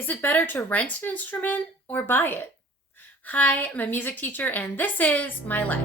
Is it better to rent an instrument or buy it? Hi, I'm a music teacher and this is my life.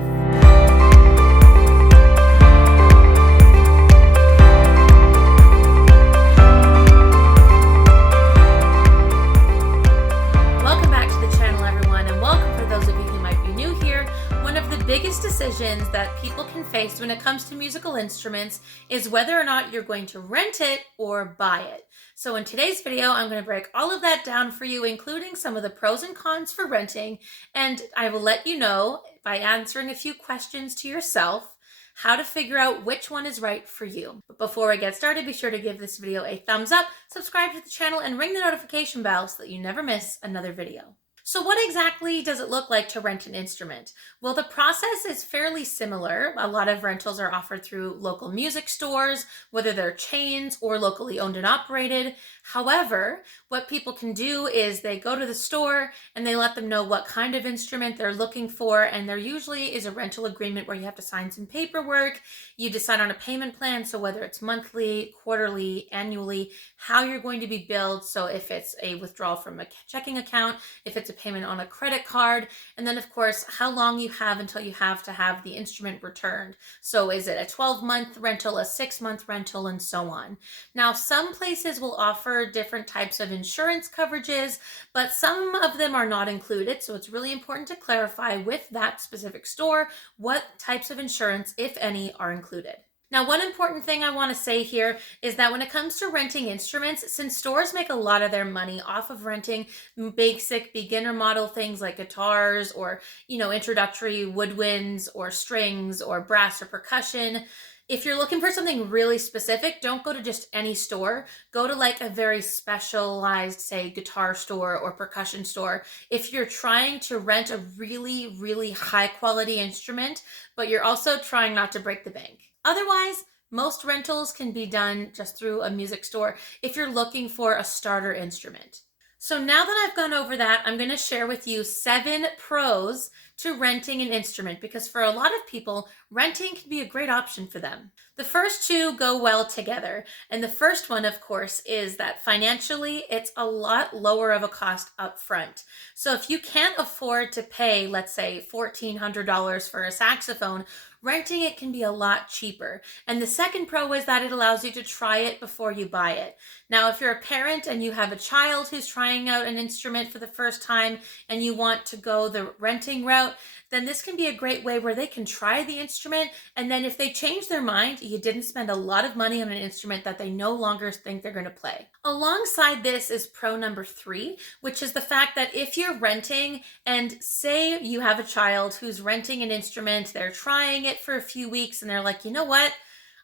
Welcome back to the channel, everyone, and welcome for those of you who might be new here. One of the biggest decisions that people can face when it comes to musical instruments is whether or not you're going to rent it or buy it. So in today's video, I'm going to break all of that down for you, including some of the pros and cons for renting, and I will let you know by answering a few questions to yourself how to figure out which one is right for you. But before I get started, be sure to give this video a thumbs up, subscribe to the channel, and ring the notification bell so that you never miss another video. So what exactly does it look like to rent an instrument? Well, the process is fairly similar. A lot of rentals are offered through local music stores, whether they're chains or locally owned and operated. However, what people can do is they go to the store and they let them know what kind of instrument they're looking for, and there usually is a rental agreement where you have to sign some paperwork. You decide on a payment plan, so whether it's monthly, quarterly, annually, how you're going to be billed. So if it's a withdrawal from a checking account, if it's a payment on a credit card, and then of course how long you have until you have to have the instrument returned. So is it a 12-month rental, a 6-month rental, and so on. Now some places will offer different types of insurance coverages, but some of them are not included, so it's really important to clarify with that specific store what types of insurance, if any, are included. Now, one important thing I want to say here is that when it comes to renting instruments, since stores make a lot of their money off of renting basic beginner model things like guitars or, introductory woodwinds or strings or brass or percussion, if you're looking for something really specific, don't go to just any store. Go to like a very specialized, say, guitar store or percussion store. If you're trying to rent a really, really high quality instrument, but you're also trying not to break the bank. Otherwise, most rentals can be done just through a music store if you're looking for a starter instrument. So now that I've gone over that, I'm going to share with you 7 pros to renting an instrument, because for a lot of people, renting can be a great option for them. The first 2 go well together. And the first one, of course, is that financially, it's a lot lower of a cost up front. So if you can't afford to pay, let's say, $1,400 for a saxophone, renting it can be a lot cheaper. And the second pro is that it allows you to try it before you buy it. Now, if you're a parent and you have a child who's trying out an instrument for the first time and you want to go the renting route, then this can be a great way where they can try the instrument, and then if they change their mind, you didn't spend a lot of money on an instrument that they no longer think they're going to play. Alongside this is pro number 3, which is the fact that if you're renting, and say you have a child who's renting an instrument, they're trying it for a few weeks and they're like, you know what?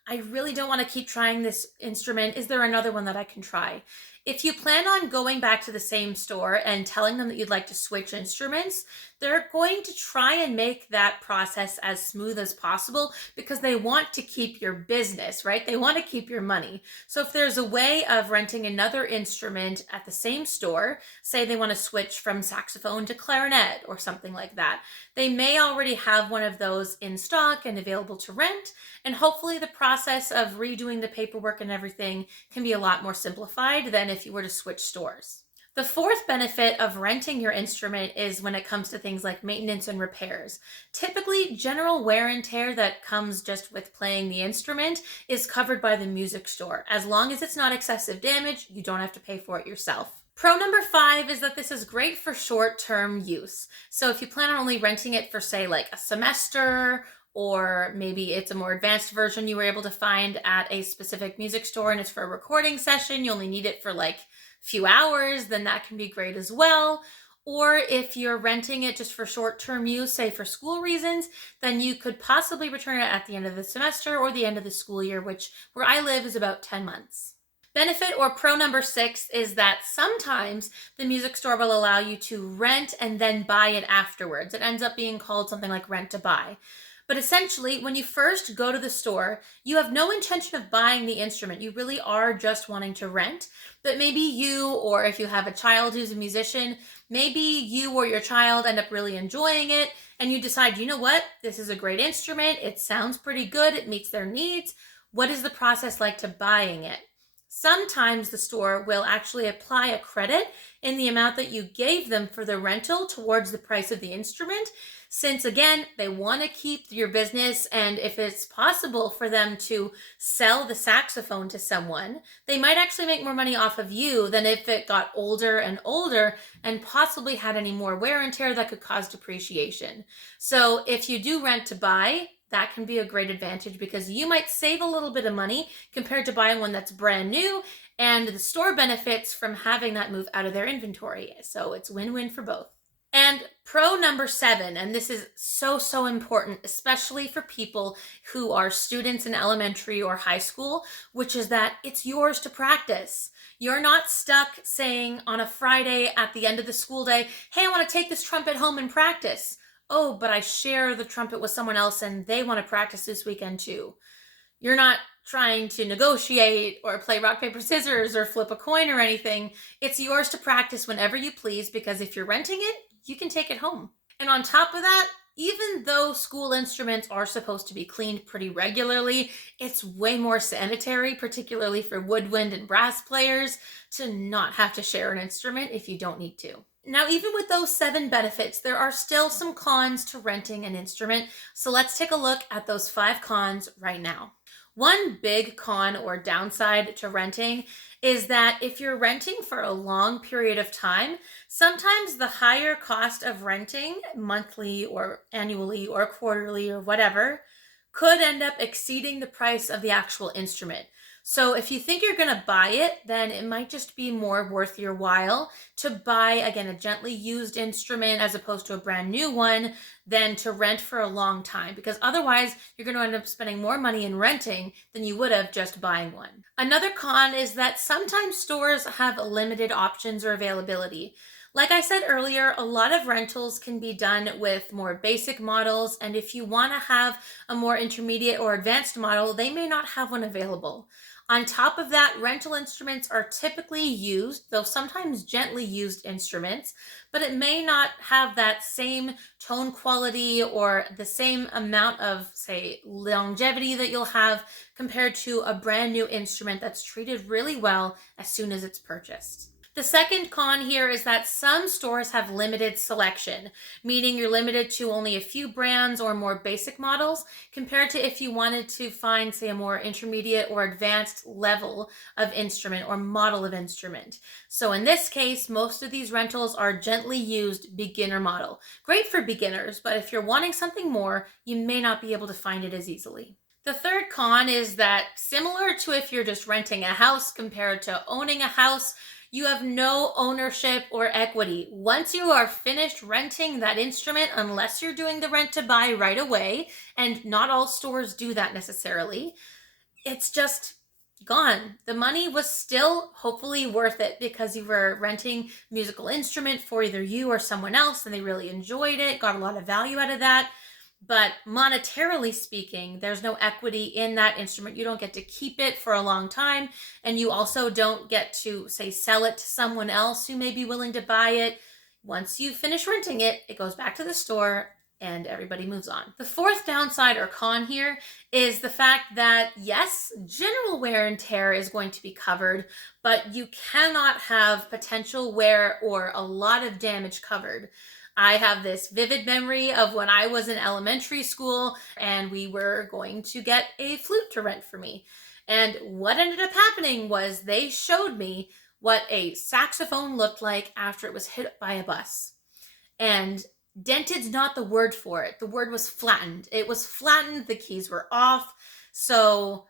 I really don't want to keep trying this instrument. Is there another one that I can try? If you plan on going back to the same store and telling them that you'd like to switch instruments, they're going to try and make that process as smooth as possible because they want to keep your business, right? They want to keep your money. So if there's a way of renting another instrument at the same store, say they want to switch from saxophone to clarinet or something like that, they may already have one of those in stock and available to rent, and hopefully the process of redoing the paperwork and everything can be a lot more simplified than if you were to switch stores. The fourth benefit of renting your instrument is when it comes to things like maintenance and repairs. Typically, general wear and tear that comes just with playing the instrument is covered by the music store. As long as it's not excessive damage, you don't have to pay for it yourself. Pro number 5 is that this is great for short-term use. So if you plan on only renting it for, say, like a semester, or maybe it's a more advanced version you were able to find at a specific music store and it's for a recording session, you only need it for like a few hours, then that can be great as well. Or if you're renting it just for short-term use, say for school reasons, then you could possibly return it at the end of the semester or the end of the school year, which where I live is about 10 months. Benefit or pro number 6 is that sometimes the music store will allow you to rent and then buy it afterwards. It ends up being called something like rent to buy. But essentially, when you first go to the store, you have no intention of buying the instrument. You really are just wanting to rent. But maybe you, or if you have a child who's a musician, maybe you or your child end up really enjoying it, and you decide, you know what, this is a great instrument. It sounds pretty good. It meets their needs. What is the process like to buying it? Sometimes the store will actually apply a credit in the amount that you gave them for the rental towards the price of the instrument, since again, they want to keep your business, and if it's possible for them to sell the saxophone to someone, they might actually make more money off of you than if it got older and older and possibly had any more wear and tear that could cause depreciation. So if you do rent to buy, that can be a great advantage because you might save a little bit of money compared to buying one that's brand new, and the store benefits from having that move out of their inventory. So it's win-win for both. And pro number 7, and this is so important, especially for people who are students in elementary or high school, which is that it's yours to practice. You're not stuck saying on a Friday at the end of the school day, hey, I want to take this trumpet home and practice. Oh, but I share the trumpet with someone else and they want to practice this weekend too. You're not trying to negotiate or play rock, paper, scissors or flip a coin or anything. It's yours to practice whenever you please, because if you're renting it, you can take it home. And on top of that, even though school instruments are supposed to be cleaned pretty regularly, it's way more sanitary, particularly for woodwind and brass players, to not have to share an instrument if you don't need to. Now, even with those 7 benefits, there are still some cons to renting an instrument. So let's take a look at those 5 cons right now. One big con or downside to renting is that if you're renting for a long period of time, sometimes the higher cost of renting monthly or annually or quarterly or whatever could end up exceeding the price of the actual instrument. So if you think you're going to buy it, then it might just be more worth your while to buy, again, a gently used instrument as opposed to a brand new one than to rent for a long time, because otherwise you're going to end up spending more money in renting than you would have just buying one. Another con is that sometimes stores have limited options or availability. Like I said earlier, a lot of rentals can be done with more basic models, and if you want to have a more intermediate or advanced model, they may not have one available. On top of that, rental instruments are typically used, though sometimes gently used instruments, but it may not have that same tone quality or the same amount of, say, longevity that you'll have compared to a brand new instrument that's treated really well as soon as it's purchased. The second con here is that some stores have limited selection, meaning you're limited to only a few brands or more basic models compared to if you wanted to find, say, a more intermediate or advanced level of instrument or model of instrument. So in this case, most of these rentals are gently used beginner model. Great for beginners, but if you're wanting something more, you may not be able to find it as easily. The third con is that similar to if you're just renting a house compared to owning a house, you have no ownership or equity. Once you are finished renting that instrument, unless you're doing the rent to buy right away, and not all stores do that necessarily, it's just gone. The money was still hopefully worth it because you were renting musical instrument for either you or someone else and they really enjoyed it, got a lot of value out of that. But monetarily speaking, there's no equity in that instrument. You don't get to keep it for a long time. And you also don't get to, say, sell it to someone else who may be willing to buy it. Once you finish renting it, it goes back to the store and everybody moves on. The fourth downside or con here is the fact that, yes, general wear and tear is going to be covered, but you cannot have potential wear or a lot of damage covered. I have this vivid memory of when I was in elementary school and we were going to get a flute to rent for me. And what ended up happening was they showed me what a saxophone looked like after it was hit by a bus. And dented's not the word for it. The word was flattened. It was flattened. The keys were off. So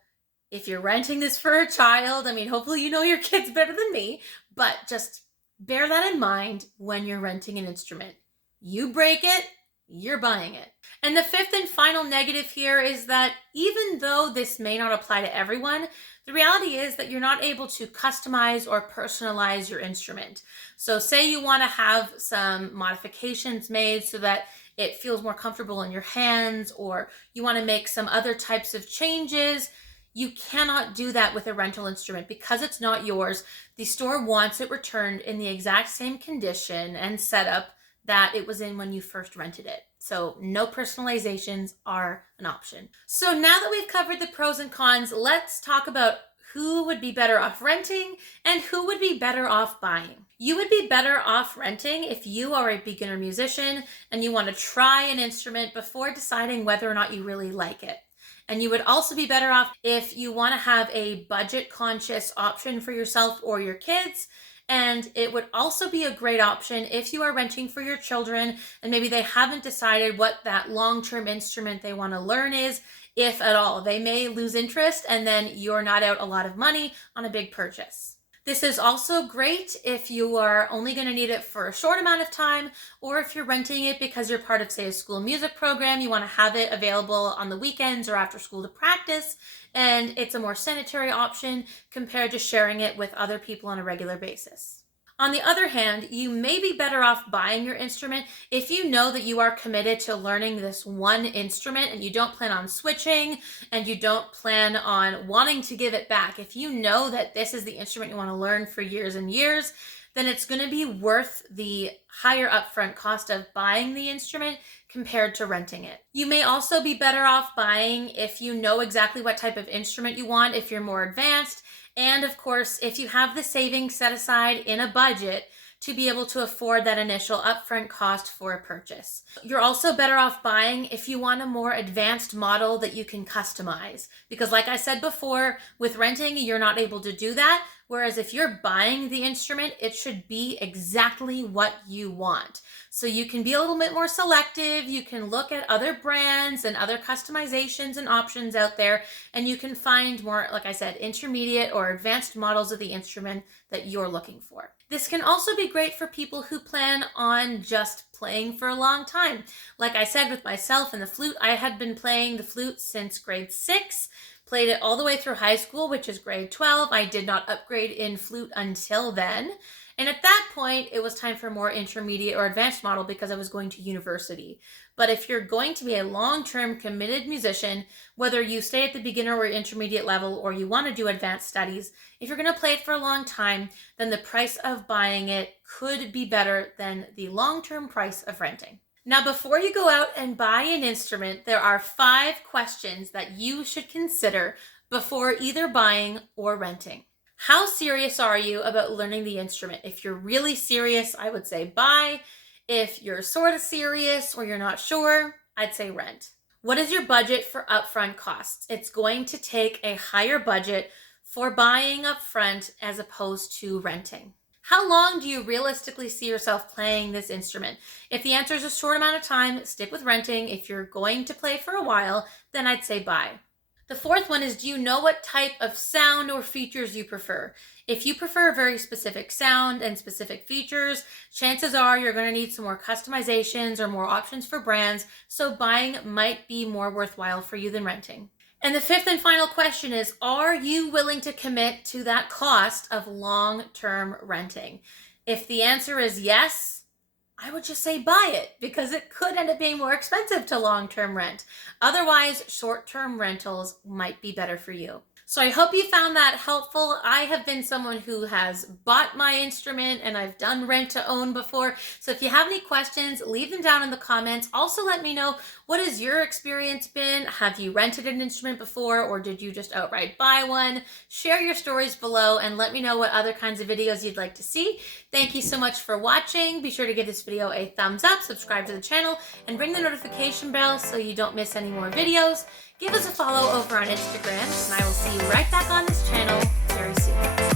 if you're renting this for a child, I mean, hopefully you know your kids better than me, but just bear that in mind when you're renting an instrument. You break it, you're buying it. And the fifth and final negative here is that even though this may not apply to everyone, the reality is that you're not able to customize or personalize your instrument. So say you want to have some modifications made so that it feels more comfortable in your hands, or you want to make some other types of changes. You cannot do that with a rental instrument because it's not yours. The store wants it returned in the exact same condition and setup that it was in when you first rented it. So no personalizations are an option. So now that we've covered the pros and cons, let's talk about who would be better off renting and who would be better off buying. You would be better off renting if you are a beginner musician and you want to try an instrument before deciding whether or not you really like it. And you would also be better off if you want to have a budget conscious option for yourself or your kids. And it would also be a great option if you are renting for your children and maybe they haven't decided what that long-term instrument they want to learn is, if at all. They may lose interest and then you're not out a lot of money on a big purchase. This is also great if you are only going to need it for a short amount of time, or if you're renting it because you're part of, say, a school music program, you want to have it available on the weekends or after school to practice, and it's a more sanitary option compared to sharing it with other people on a regular basis. On the other hand, you may be better off buying your instrument if you know that you are committed to learning this one instrument and you don't plan on switching and you don't plan on wanting to give it back. If you know that this is the instrument you want to learn for years and years, then it's going to be worth the higher upfront cost of buying the instrument compared to renting it. You may also be better off buying if you know exactly what type of instrument you want, if you're more advanced. And of course, if you have the savings set aside in a budget to be able to afford that initial upfront cost for a purchase. You're also better off buying if you want a more advanced model that you can customize. Because like I said before, with renting, you're not able to do that. Whereas if you're buying the instrument, it should be exactly what you want. So you can be a little bit more selective. You can look at other brands and other customizations and options out there, and you can find more, like I said, intermediate or advanced models of the instrument that you're looking for. This can also be great for people who plan on just playing for a long time. Like I said with myself and the flute, I had been playing the flute since grade 6. Played it all the way through high school, which is grade 12. I did not upgrade in flute until then. And at that point, it was time for a more intermediate or advanced model because I was going to university. But if you're going to be a long-term committed musician, whether you stay at the beginner or intermediate level or you want to do advanced studies, if you're going to play it for a long time, then the price of buying it could be better than the long-term price of renting. Now, before you go out and buy an instrument, there are 5 questions that you should consider before either buying or renting. How serious are you about learning the instrument? If you're really serious, I would say buy. If you're sort of serious or you're not sure, I'd say rent. What is your budget for upfront costs? It's going to take a higher budget for buying upfront as opposed to renting. How long do you realistically see yourself playing this instrument? If the answer is a short amount of time, stick with renting. If you're going to play for a while, then I'd say buy. The 4th one is, do you know what type of sound or features you prefer? If you prefer a very specific sound and specific features, chances are you're going to need some more customizations or more options for brands, so buying might be more worthwhile for you than renting. And the 5th and final question is, are you willing to commit to that cost of long-term renting? If the answer is yes, I would just say buy it because it could end up being more expensive to long-term rent. Otherwise, short-term rentals might be better for you. So I hope you found that helpful. I have been someone who has bought my instrument and I've done rent to own before. So if you have any questions, leave them down in the comments. Also let me know, what has your experience been? Have you rented an instrument before or did you just outright buy one? Share your stories below and let me know what other kinds of videos you'd like to see. Thank you so much for watching. Be sure to give this video a thumbs up, subscribe to the channel, and ring the notification bell so you don't miss any more videos. Give us a follow over on Instagram, and I will see you right back on this channel very soon.